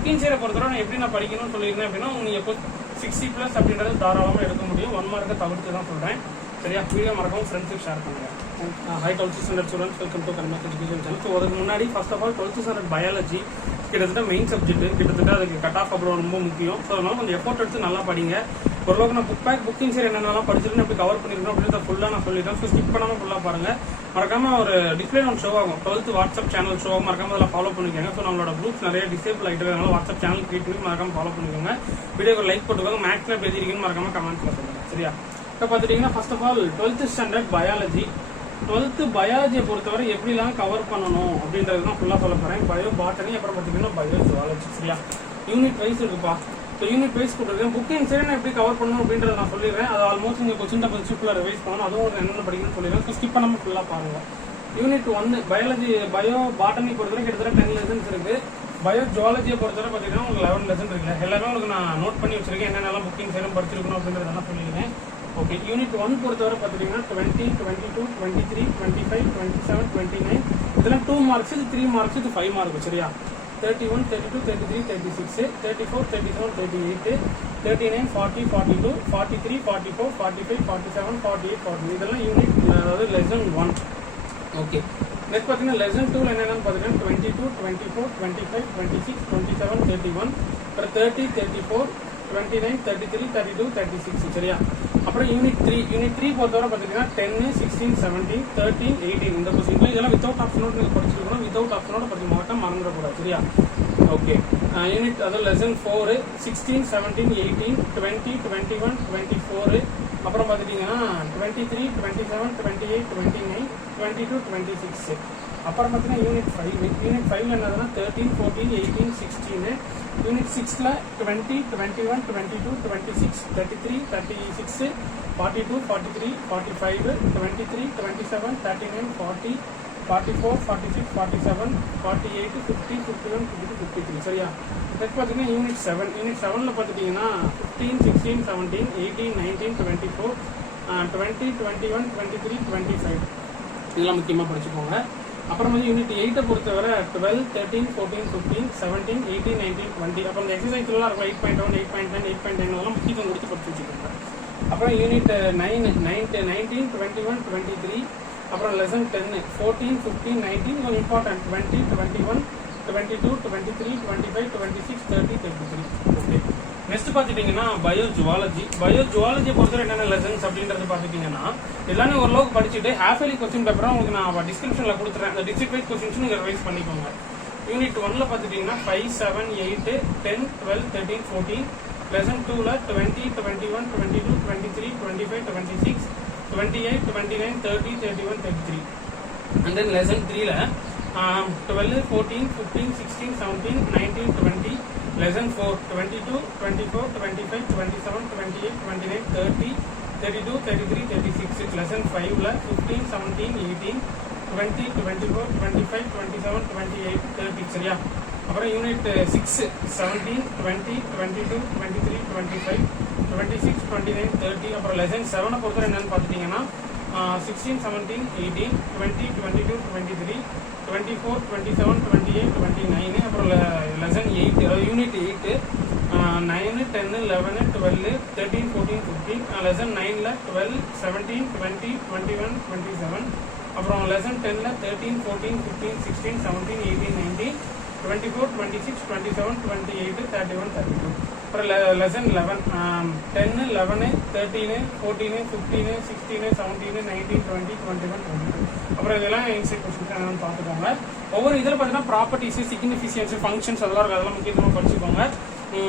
Booking சேரை பொறுத்தவரை நான் எப்படி நான் படிக்கணும்னு சொல்லியிருந்தேன் அப்படின்னா நீங்கள் 60+ அப்படின்றது தாராளமாக எடுக்க முடியும். 1 மார்க்கை தவிர்த்து தான் சொல்கிறேன். சரியா? வீடியோ மறக்காம ஃப்ரெண்ட்ஸுக்கு ஷேர் பண்ணுங்கள். Hi 12th standard students, welcome to Kanmark education channel. So அதுக்கு முன்னாடி first of all 12th standard biology கிட்டத்தட்ட மெயின் சப்ஜெக்ட், கிட்டத்தட்ட அதுக்கு கட் ஆஃப் அப்புறம் ரொம்ப முக்கியம். ஸோ அதனால கொஞ்சம் எஃபோர்ட் எடுத்து நல்லா படிங்க. ஓரளவுக்கு நான் புக்கிங் சேர் என்னென்னலாம் படிச்சிருக்கேன், எப்படி கவர் பண்ணிருக்கேன் அப்படின்றத ஃபுல்லாக நான் சொல்லிட்டேன். ஸோ ஸ்கிப் பண்ணாமல் ஃபுல்லாக பாருங்கள். மறக்காம ஒரு டிஸ்பிளே ஒன்று ஷோ ஆகும், 12th வாட்ஸ்அப் சேனல் ஷோ ஆகும். மறக்காம அதில் ஃபாலோ பண்ணிக்கோங்க. ஸோ நம்மளோட குரூப்ஸ் நிறைய டிசேபிள் ஆகிட்டு இருக்கனால வாட்ஸ்அப் சேனல் கிரியேட் பண்ணி மறக்காம ஃபாலோ பண்ணிக்கோங்க. வீடியோக்கு லைக் போட்டுக்கோங்க. மேக்ஸ்ல எழுதிருக்கீங்கன்னு மறக்காம கமெண்ட்ஸ்ல சொல்லுங்க. சரியா? இப்போ பார்த்துட்டீங்கன்னா first of all 12th standard biology. 12th பயாலஜியை பொறுத்தவரை எப்படிலாம் கவர் பண்ணணும் அப்படின்றது தான் ஃபுல்லாக சொல்ல போகிறேன். பயோ பாட்டனி, அப்புறம் பார்த்தீங்கன்னா பயோ ஜுவாலஜி. சரியா? யூனிட் வைஸ் இருக்குப்பா. ஸோ யூனிட் வைஸ் கொடுத்துருக்கேன். புக்கிங் சைடு எப்படி கவர் பண்ணணும் அப்படின்றத நான் சொல்லிடுறேன். அது ஆல்மோஸ்ட் நீங்கள் கொஸ்டின் பேப்பர் சீப்பில் ரிவைஸ் பண்ணணும். அதுவும் என்னென்ன படிக்கணும்னு சொல்லிடுறேன். ஸோ ஸ்கிப் பண்ணாமல் ஃபுல்லாக பாருங்கள். யூனிட் 1 பயாலஜி பயோ பாட்டனி பொறுத்தவரை கிட்டத்தட்ட 10 லெசன்ஸ் இருக்குது. பயோ ஜுவாலஜியை பொறுத்தவரை பார்த்தீங்கன்னா உங்களுக்கு 11 லெசன் இருக்குல்ல. எல்லாமே உங்களுக்கு நான் நோட் பண்ணி வச்சிருக்கேன். என்னென்னலாம் புக்கிங் சைடும் படிச்சிருக்கணும் அப்படின்றதெல்லாம் சொல்லியிருக்கேன். ஓகே. யூனிட் 1 பொறுத்தவரை பார்த்துட்டீங்கன்னா 20, 22, 23, 25, 27, 29 இதெல்லாம் 2 மார்க்ஸ், இது 3 மார்க்ஸ், இது 5 மார்க். சரியா? 31, 32, 33, 36, 34, 37, 38, 39, 40, 42, 43, 44, 45, 47, 48, 40 இதெல்லாம் யூனிட், அதாவது லெசன் 1. ஓகே. நெக்ஸ்ட் பார்த்தீங்கன்னா லெசன் 2 என்னென்னு பார்த்தீங்கன்னா 22, 24, 25, 26, 27, 31, அப்புறம் 30, 34, 29, 33, 32, 36. சரியா? அப்புறம் யூனிட் 3 பொறுத்தவரை பார்த்தீங்கன்னா 10, 16, 17, 13, 18 இந்த கொஸ்டின் இதெல்லாம் வித்தவுட் ஆப்ஷனோட நீங்கள் படிச்சிருக்கணும். வித்தவுட் ஆப்ஷனோட படிச்சு மாட்டோம், மறந்துடக்கூடாது. சரியா? ஓகே. யூனிட் அதாவது லெசன் 4 16, 17, 18, 20, 21, 24 அப்புறம் பார்த்துட்டீங்கன்னா 23, 27, 28, 29, 22, 26 அப்புறம் பார்த்தீங்கன்னா யூனிட் 5 என்னதுன்னா 13, 14, 18, 16 யூனிட் 6ல 20, 21, 22, 26, 33, 36, 42, 43, 45, 23, 27, 39, 40, 44, 46, 47, 48, 50, 51, 52, 53. சரியா? நெக்ஸ்ட் பார்த்தீங்கன்னா யூனிட் 7ல பார்த்துட்டீங்கன்னா 15, 16, 17, 18, 19, 24, 20, 21, 23, 25 இதெல்லாம் முக்கியமாக படிச்சுக்கோங்க. அப்புறம் வந்து யூனிட் 8 பொறுத்தவரை 12, 13, 14, 15, 17, 18, 19, 20 அப்புறம் இந்த எக்ஸசைஸ்லாம் இருக்கும் 8.1, 8.9, 8.9 அதெல்லாம் முக்கியத்துவம் கொடுத்து படிச்சு வச்சுக்கோங்க. அப்புறம் யூனிட் 9, 19, 21, 23 அப்புறம் லெசன் 10, 14, 15, 19 கொஞ்சம் இம்பார்ட்டன்ட் 20, 21, 22, 23, 25, 26, 30, 33. ஓகே. நெக்ஸ்ட் பார்த்துட்டீங்கன்னா பயோ ஜுவாலஜி பொறுத்தவரை என்னென்ன லெசன்ஸ் அப்படின்றது பார்த்துட்டீங்கன்னா எல்லாமே ஓரளவுக்கு படிச்சுட்டு ஹாஃப் இயர்லி கொஸ்டின் பேப்பராக உங்களுக்கு நான் டிஸ்கிரிப்ஷனில் கொடுத்துறேன். அந்த டிஸ்ட்ரிக்ட் வைஸ் கொஸ்டின்ஸ் நீங்கள் ரிவைஸ் பண்ணிக்கோங்க. யூனிட் 1ல பார்த்துட்டீங்கன்னா 5, 7, 8, 10, 12, 13, 14 lesson 2ல 20, 21, 22, 23, 25, 26, 28, 29, 30, 31, 33 and then lesson 3ல 12, 14, 15, 16, 17, 19, 20 lesson 4, 22, 24, 25, 27, 28, 29, 30, 32, 33, 36 lesson 5ல 15, 17, 18, 20, 24, 25, 27, 28, 30. சரியா? அப்புறம் யூனிட் 6 17, 20, 22, 23, 25, 26, 29, 30 அப்புறம் லெசன் 7 பொறுத்தவரை என்னன்னு பார்த்துட்டீங்கன்னா 16, 17, 18, 20, 22, 23, 24, 27, 28, 29 அப்புறம் லெசன் 8 யூனிட் 8 9, 10, 11, 12, 13, 14, 15 லெசன் 9ல 12, 17, 20, 21, 27 அப்புறம் லெசன் 10ல 13, 14, 15, 16, 17, 18, 19, 24, 26, 27, 28, 31, 32 அப்புறம் லெசன் 11 10, 11, 13, 14, 15, 16, 17, 19, 20, 21, 22 அப்புறம் இதெல்லாம் இன்சைட் கொஸ்டின்ஸ் என்னன்னு பார்த்துக்கோங்க. ஒவ்வொரு இதில் பார்த்தீங்கன்னா ப்ராப்பர்ட்டிஸ், சிக்னிஃபிகன்ஸ், ஃபங்க்ஷன்ஸ் அதெல்லாம் இருக்குது, அதெல்லாம் முக்கியமாக படிச்சுக்கோங்க.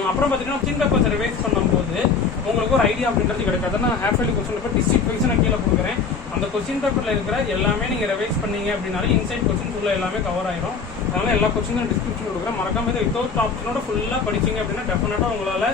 அப்புறம் பார்த்தீங்கன்னா கொஸ்டின் பேப்பர்ஸ் ரிவைஸ் பண்ணும்போது உங்களுக்கு ஒரு ஐடியா அப்படின்றது கிடைக்காது. நான் half yearly question paper district wise நான் கீழே கொடுக்குறேன். அந்த கொஸ்டின் பேப்பரில் இருக்கிற எல்லாமே நீங்கள் ரிவைஸ் பண்ணீங்க அப்படின்னாலே இன்சைட் கொஸ்டின்ஸ் உள்ள எல்லாமே கவர் ஆயிரும். அதனால எல்லா கொஸ்டினும் டிஸ்கிரிப்ஷன் கொடுக்குறேன். மறக்காம வித்தவுட் ஆப்ஷனோட ஃபுல்லாக படிச்சிங்க அப்படின்னா டெஃபினட்டாக உங்களால்